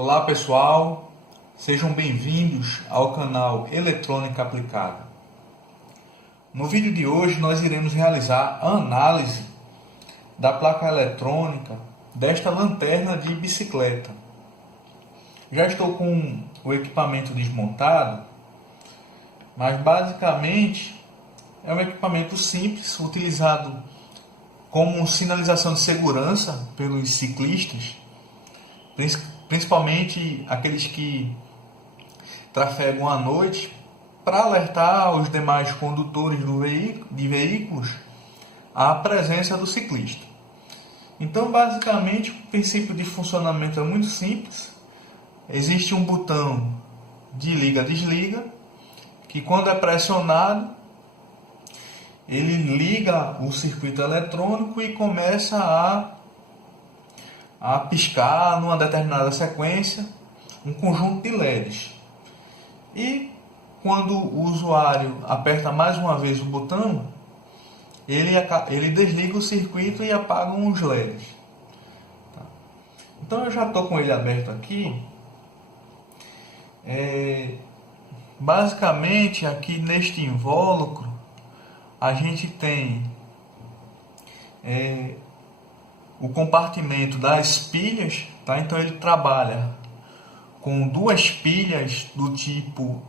Olá pessoal, sejam bem-vindos ao canal Eletrônica Aplicada. No vídeo de hoje nós iremos realizar a análise da placa eletrônica desta lanterna de bicicleta. Já estou com o equipamento desmontado, mas basicamente é um equipamento simples utilizado como sinalização de segurança pelos ciclistas, principalmente aqueles que trafegam à noite, para alertar os demais condutores de veículos à presença do ciclista. Então, basicamente, o princípio de funcionamento é muito simples. Existe um botão de liga-desliga, que quando é pressionado, ele liga o circuito eletrônico e começa a piscar numa determinada sequência um conjunto de LEDs. E quando o usuário aperta mais uma vez o botão, ele desliga o circuito e apaga os LEDs. Tá? Então eu já estou com ele aberto aqui. Basicamente aqui neste invólucro a gente tem o compartimento das pilhas, tá? Então ele trabalha com duas pilhas do tipo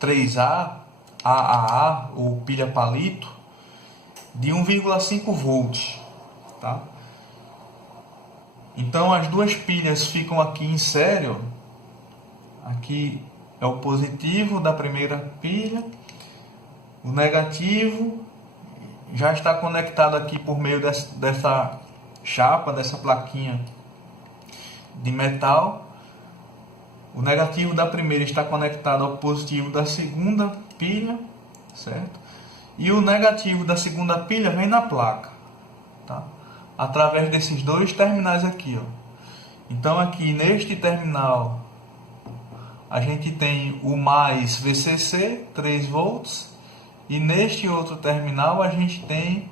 3A, AAA ou pilha palito de 1,5 volts, tá? Então as duas pilhas ficam aqui em série. Aqui é o positivo da primeira pilha, o negativo já está conectado aqui por meio dessa chapa, dessa plaquinha de metal. O negativo da primeira está conectado ao positivo da segunda pilha, certo? E o negativo da segunda pilha vem na placa, tá? Através desses dois terminais aqui, ó. Então aqui neste terminal a gente tem o mais VCC, 3 volts, e neste outro terminal a gente tem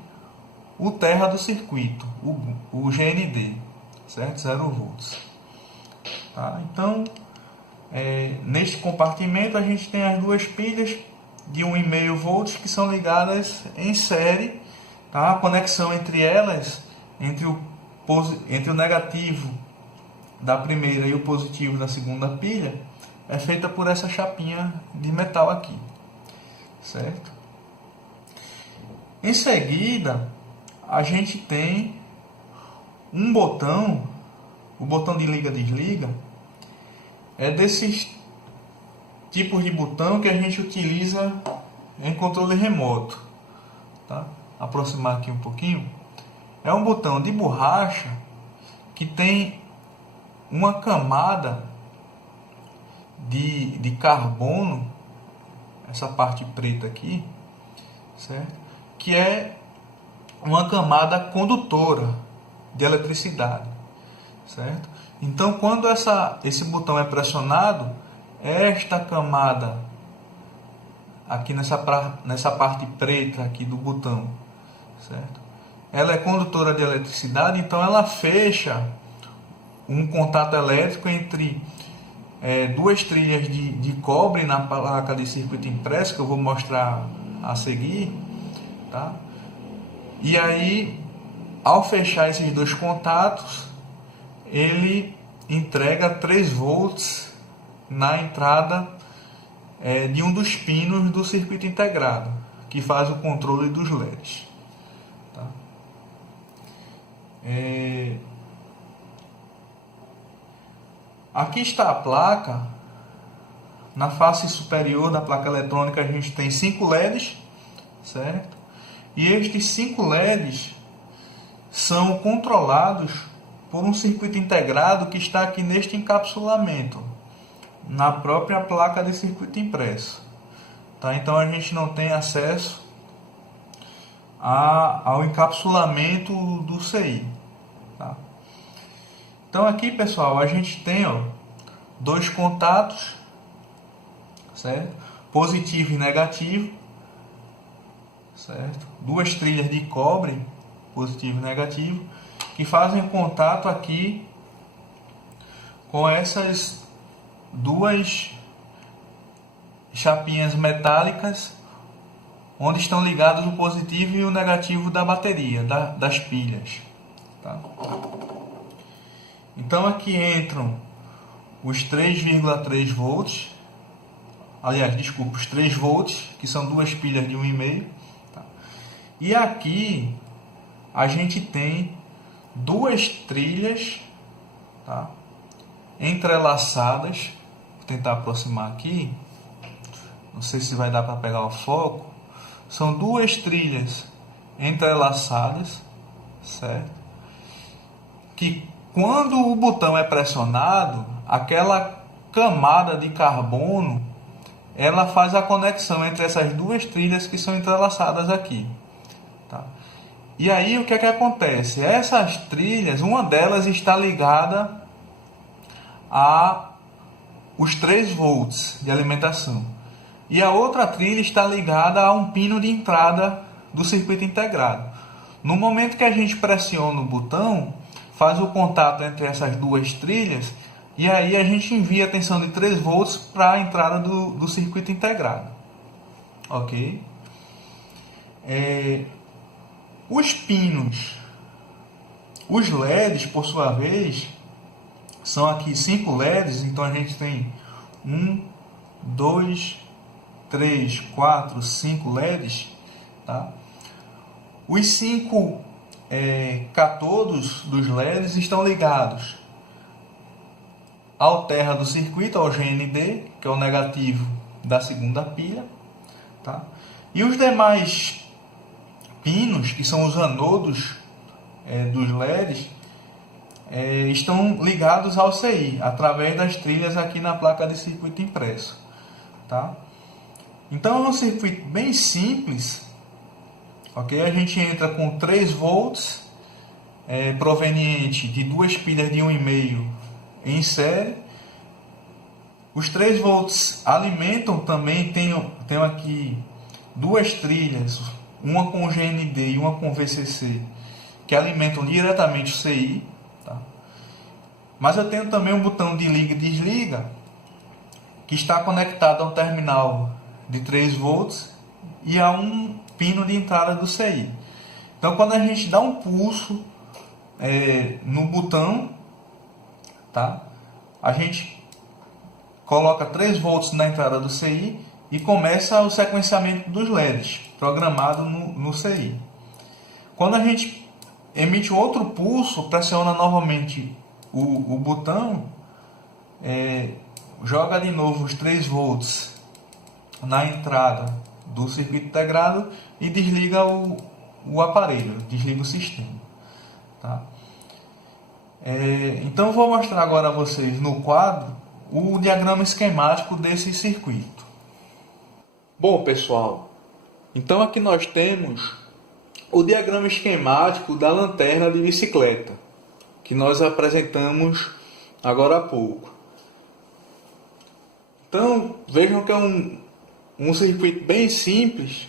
o terra do circuito, o GND, certo? 0 volts. Tá? Então, neste compartimento a gente tem as duas pilhas de 1,5 volts que são ligadas em série. Tá? A conexão entre elas, entre o negativo da primeira e o positivo da segunda pilha, é feita por essa chapinha de metal aqui, certo? Em seguida, a gente tem um botão, o botão de liga-desliga, é desses tipos de botão que a gente utiliza em controle remoto, tá? Aproximar aqui um pouquinho. É um botão de borracha que tem uma camada de carbono, essa parte preta aqui, certo? Que é uma camada condutora de eletricidade, certo? Então, quando esse botão é pressionado, esta camada aqui nessa parte preta aqui do botão, certo? Ela é condutora de eletricidade, então ela fecha um contato elétrico entre duas trilhas de cobre na placa de circuito impresso, que eu vou mostrar a seguir, tá? E aí, ao fechar esses dois contatos, ele entrega 3 volts na entrada de um dos pinos do circuito integrado, que faz o controle dos LEDs. Tá? Aqui está a placa. Na face superior da placa eletrônica a gente tem 5 LEDs, certo? E estes 5 LEDs são controlados por um circuito integrado que está aqui neste encapsulamento, na própria placa de circuito impresso. Tá? Então a gente não tem acesso ao encapsulamento do CI. Tá? Então aqui, pessoal, a gente tem dois contatos, certo? Positivo e negativo, certo? Duas trilhas de cobre, positivo e negativo, que fazem contato aqui com essas duas chapinhas metálicas onde estão ligados o positivo e o negativo da bateria, das pilhas. Tá? Então aqui entram os 3,3 volts, aliás, desculpa, os 3 volts, que são duas pilhas de 1,5. Tá? E aqui a gente tem duas trilhas, tá? Entrelaçadas. Vou tentar aproximar aqui, não sei se vai dar para pegar o foco. São duas trilhas entrelaçadas, certo? Que quando o botão é pressionado, aquela camada de carbono, ela faz a conexão entre essas duas trilhas que são entrelaçadas aqui, tá? E aí o que é que acontece? Essas trilhas, uma delas está ligada a os 3 volts de alimentação e a outra trilha está ligada a um pino de entrada do circuito integrado. No momento que a gente pressiona o botão, faz o contato entre essas duas trilhas e aí a gente envia a tensão de 3 volts para a entrada do circuito integrado. Ok? Os pinos, os LEDs, por sua vez, são aqui 5 LEDs, então a gente tem 1, 2, 3, 4, 5 LEDs. Tá? Os 5 catodos dos LEDs estão ligados ao terra do circuito, ao GND, que é o negativo da segunda pilha. Tá? E os demais pinos, que são os anodos dos LEDs, estão ligados ao CI, através das trilhas aqui na placa de circuito impresso. Tá? Então é um circuito bem simples. Okay? A gente entra com 3 volts proveniente de duas pilhas de 1,5 em série. Os 3 volts alimentam também, tem aqui duas trilhas, uma com GND e uma com VCC, que alimentam diretamente o CI. Tá? Mas eu tenho também um botão de liga e desliga, que está conectado ao terminal de 3 volts e a um pino de entrada do CI. Então quando a gente dá um pulso no botão, tá? A gente coloca 3 volts na entrada do CI e começa o sequenciamento dos LEDs, programado no CI. Quando a gente emite um outro pulso, pressiona novamente o botão, joga de novo os 3 volts na entrada do circuito integrado e desliga o aparelho, desliga o sistema. Tá? Então eu vou mostrar agora a vocês no quadro o diagrama esquemático desse circuito. Bom, pessoal, então aqui nós temos o diagrama esquemático da lanterna de bicicleta, que nós apresentamos agora há pouco. Então vejam que é um circuito bem simples,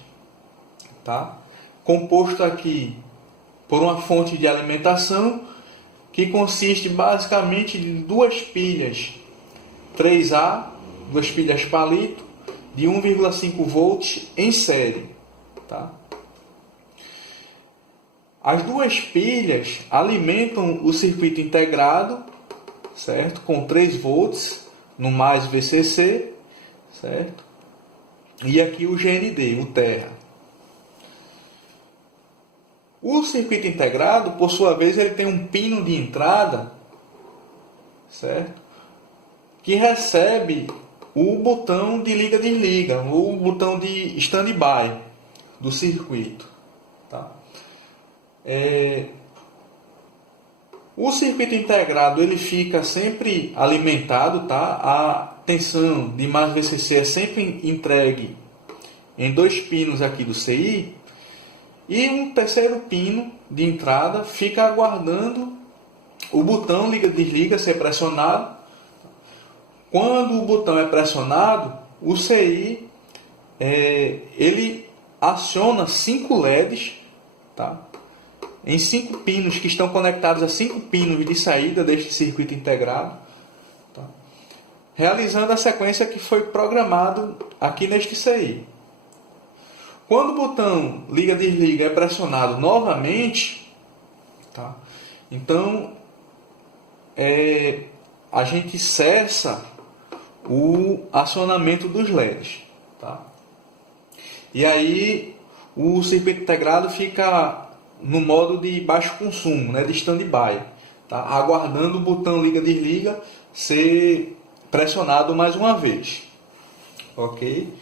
tá? Composto aqui por uma fonte de alimentação que consiste basicamente de duas pilhas 3A, duas pilhas palito de 1,5 volts em série. Tá? As duas pilhas alimentam o circuito integrado, certo? Com 3 volts no mais VCC, certo? E aqui o GND, o terra. O circuito integrado, por sua vez, ele tem um pino de entrada, certo? Que recebe o botão de liga-desliga, ou o botão de stand-by do circuito. Tá? O circuito integrado ele fica sempre alimentado, tá? A tensão de mais VCC é sempre entregue em 2 pinos aqui do CI, e um terceiro pino de entrada fica aguardando o botão liga-desliga ser pressionado. Quando o botão é pressionado, o CI ele aciona 5 LEDs, tá? Em 5 pinos que estão conectados a 5 pinos de saída deste circuito integrado. realizando a sequência que foi programado aqui neste CI. Quando o botão liga-desliga é pressionado novamente, tá? Então a gente cessa o acionamento dos LEDs, tá? E aí o circuito integrado fica no modo de baixo consumo, né, de stand-by, tá? Aguardando o botão liga-desliga ser pressionado mais uma vez, ok?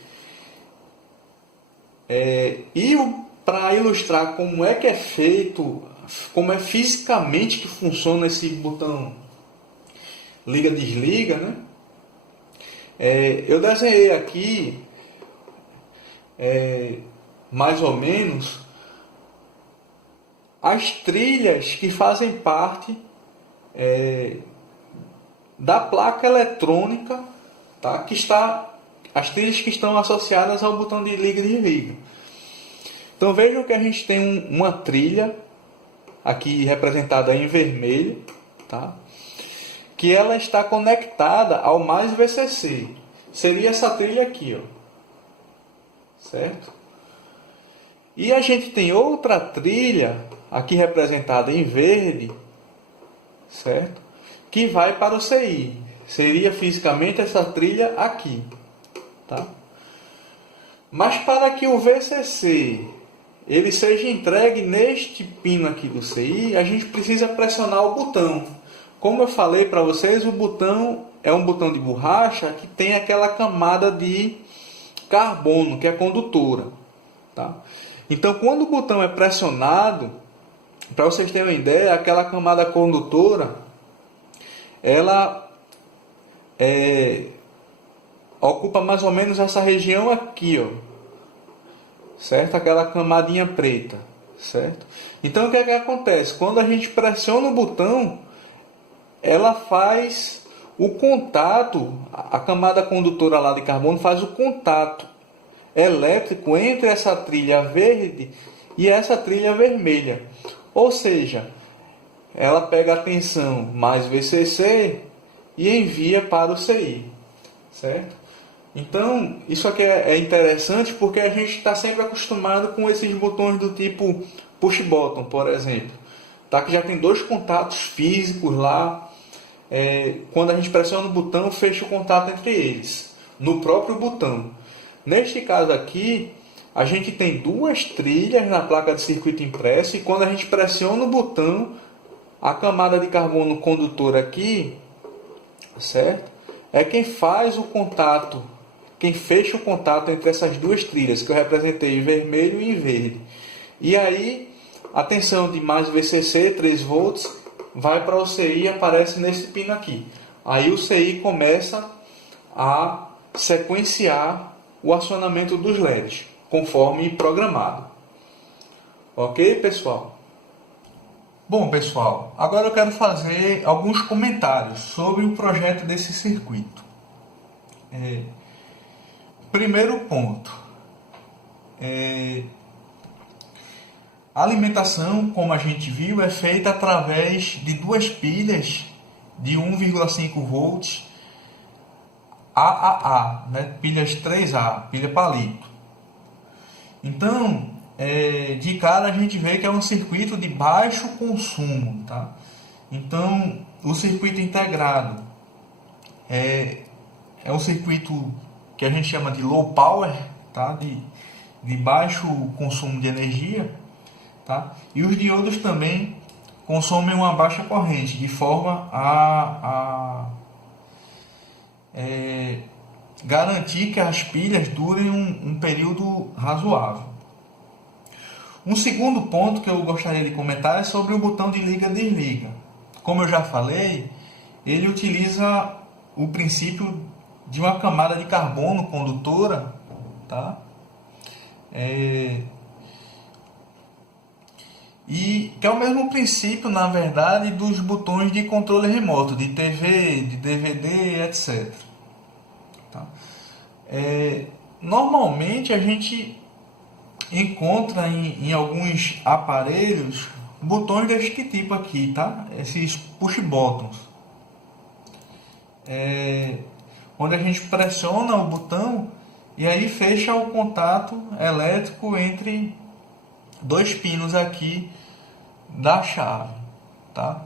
E para ilustrar como é que é feito, como é fisicamente que funciona esse botão liga-desliga, né? Eu desenhei aqui mais ou menos as trilhas que fazem parte da placa eletrônica, tá? Que está as trilhas que estão associadas ao botão de liga e desliga. Então vejam que a gente tem uma trilha aqui representada em vermelho, tá? Que ela está conectada ao mais VCC. Seria essa trilha aqui, ó. Certo? E a gente tem outra trilha aqui representada em verde, certo? Que vai para o CI. Seria fisicamente essa trilha aqui, tá? Mas para que o VCC ele seja entregue neste pino aqui do CI, a gente precisa pressionar o botão. Como eu falei para vocês, o botão é um botão de borracha que tem aquela camada de carbono que é condutora, tá? Então, quando o botão é pressionado, para vocês terem uma ideia, aquela camada condutora ela ocupa mais ou menos essa região aqui, ó, certo? Aquela camadinha preta, certo? Então o que é que acontece? Quando a gente pressiona o botão, ela faz o contato, a camada condutora lá de carbono faz o contato elétrico entre essa trilha verde e essa trilha vermelha. Ou seja, ela pega a tensão mais VCC e envia para o CI, certo? Então, isso aqui é interessante porque a gente está sempre acostumado com esses botões do tipo push button, por exemplo, tá? Que já tem dois contatos físicos lá. Quando a gente pressiona o botão, fecha o contato entre eles, no próprio botão. Neste caso aqui, a gente tem duas trilhas na placa de circuito impresso e quando a gente pressiona o botão, a camada de carbono condutor aqui, certo? É quem faz o contato, quem fecha o contato entre essas duas trilhas que eu representei em vermelho e em verde. E aí, a tensão de mais VCC, 3 volts, vai para o CI e aparece nesse pino aqui. Aí o CI começa a sequenciar o acionamento dos LEDs, conforme programado. Ok, pessoal? Bom, pessoal, agora eu quero fazer alguns comentários sobre o projeto desse circuito. Primeiro ponto. A alimentação, como a gente viu, é feita através de duas pilhas de 1,5 volts AAA, né? Pilhas 3A, pilha palito. Então, de cara a gente vê que é um circuito de baixo consumo, tá? Então, o circuito integrado é um circuito que a gente chama de low power, tá? De baixo consumo de energia, tá? E os diodos também consomem uma baixa corrente, de forma a garantir que as pilhas durem um período razoável. Um segundo ponto que eu gostaria de comentar é sobre o botão de liga-desliga. Como eu já falei, ele utiliza o princípio de uma camada de carbono condutora, tá? E que é o mesmo princípio, na verdade, dos botões de controle remoto, de TV, de DVD, etc. Tá? Normalmente a gente encontra em alguns aparelhos botões deste tipo aqui, tá? Esses push buttons. onde a gente pressiona o botão e aí fecha o contato elétrico entre dois pinos aqui da chave, tá?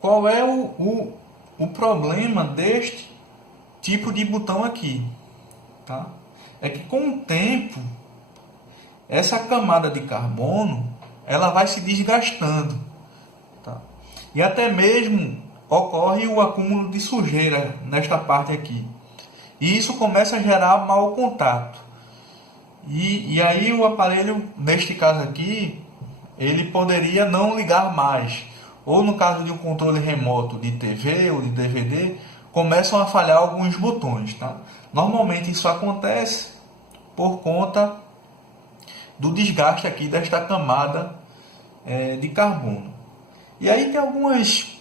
Qual é o problema deste tipo de botão aqui, tá? É que com o tempo essa camada de carbono ela vai se desgastando, tá? E até mesmo ocorre o acúmulo de sujeira nesta parte aqui. E isso começa a gerar mau contato. E aí o aparelho, neste caso aqui, ele poderia não ligar mais. Ou no caso de um controle remoto de TV ou de DVD, começam a falhar alguns botões, tá? Normalmente isso acontece por conta do desgaste aqui desta camada de carbono. E aí tem algumas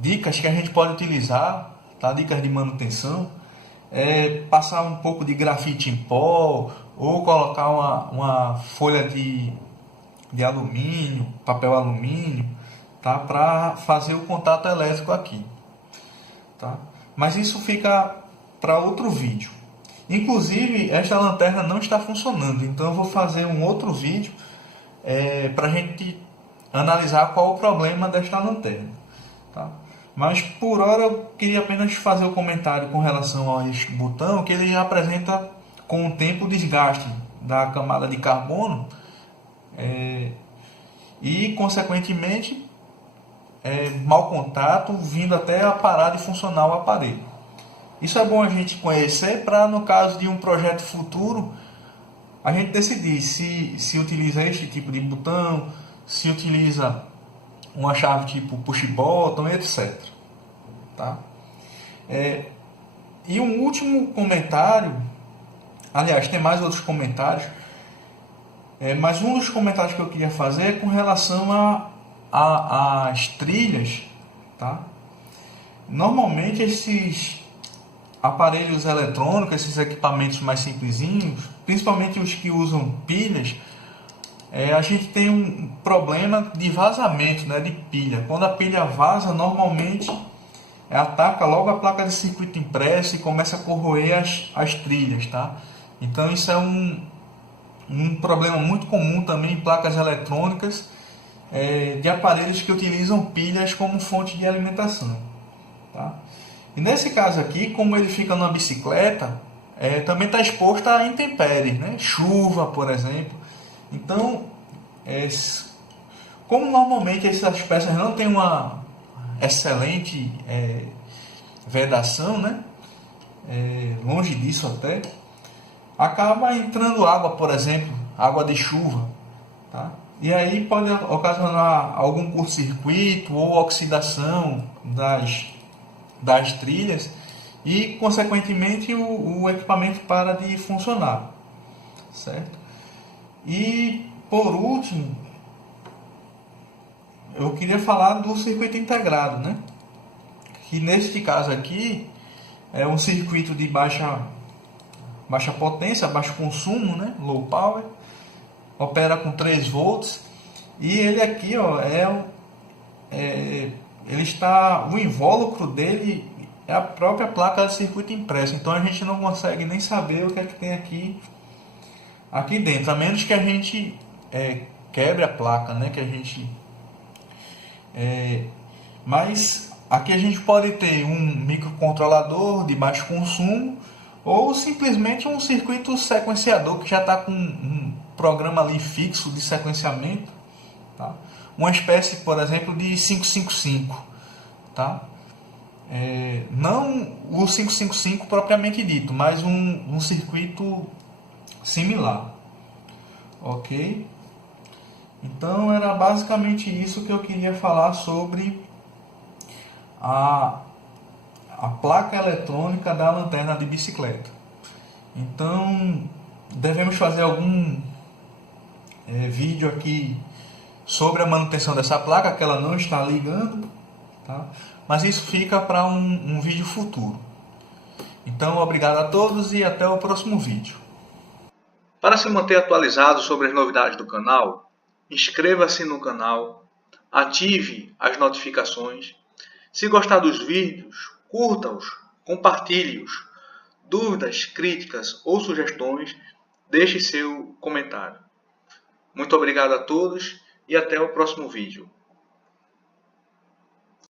dicas que a gente pode utilizar, tá? Dicas de manutenção. Passar um pouco de grafite em pó ou colocar uma folha de alumínio, papel alumínio, tá? Para fazer o contato elétrico aqui, tá? Mas isso fica para outro vídeo. Inclusive esta lanterna não está funcionando, então eu vou fazer um outro vídeo para a gente analisar qual o problema desta lanterna, tá? Mas por hora eu queria apenas fazer o comentário com relação a este botão, que ele apresenta com o tempo o desgaste da camada de carbono e consequentemente mau contato, vindo até a parar de funcionar o aparelho. Isso é bom a gente conhecer para, no caso de um projeto futuro, a gente decidir se utiliza este tipo de botão, se utiliza uma chave tipo push button, etc. Tá? E um último comentário, aliás, tem mais outros comentários, mas um dos comentários que eu queria fazer é com relação às trilhas, tá? Normalmente esses aparelhos eletrônicos, esses equipamentos mais simplesinhos, principalmente os que usam pilhas, a gente tem um problema de vazamento, né, de pilha. Quando a pilha vaza, normalmente ataca logo a placa de circuito impresso e começa a corroer as trilhas, tá? Então isso é um problema muito comum também em placas eletrônicas de aparelhos que utilizam pilhas como fonte de alimentação, tá? E nesse caso aqui, como ele fica numa bicicleta, também está exposto a intempéries, né? Chuva, por exemplo. Então, como normalmente essas peças não têm uma excelente vedação, né? Longe disso até, acaba entrando água, por exemplo, água de chuva, tá? E aí pode ocasionar algum curto-circuito ou oxidação das trilhas e, consequentemente, o equipamento para de funcionar, certo? E, por último, eu queria falar do circuito integrado, né? Que neste caso aqui é um circuito de baixa potência, baixo consumo, né? Low power, opera com 3 volts e ele aqui, ó, ele está, o invólucro dele é a própria placa de circuito impresso, então a gente não consegue nem saber o que é que tem aqui dentro, a menos que a gente quebre a placa, né? Que a gente mas aqui a gente pode ter um microcontrolador de baixo consumo ou simplesmente um circuito sequenciador que já está com um programa ali fixo de sequenciamento, tá? Uma espécie, por exemplo, de 555, tá? Não o 555 propriamente dito, mas um circuito similar, ok? Então era basicamente isso que eu queria falar sobre a placa eletrônica da lanterna de bicicleta. Então devemos fazer algum vídeo aqui sobre a manutenção dessa placa, que ela não está ligando, tá? Mas isso fica para um vídeo futuro. Então obrigado a todos e até o próximo vídeo. Para se manter atualizado sobre as novidades do canal, inscreva-se no canal, ative as notificações. Se gostar dos vídeos, curta-os, compartilhe-os. Dúvidas, críticas ou sugestões, deixe seu comentário. Muito obrigado a todos e até o próximo vídeo.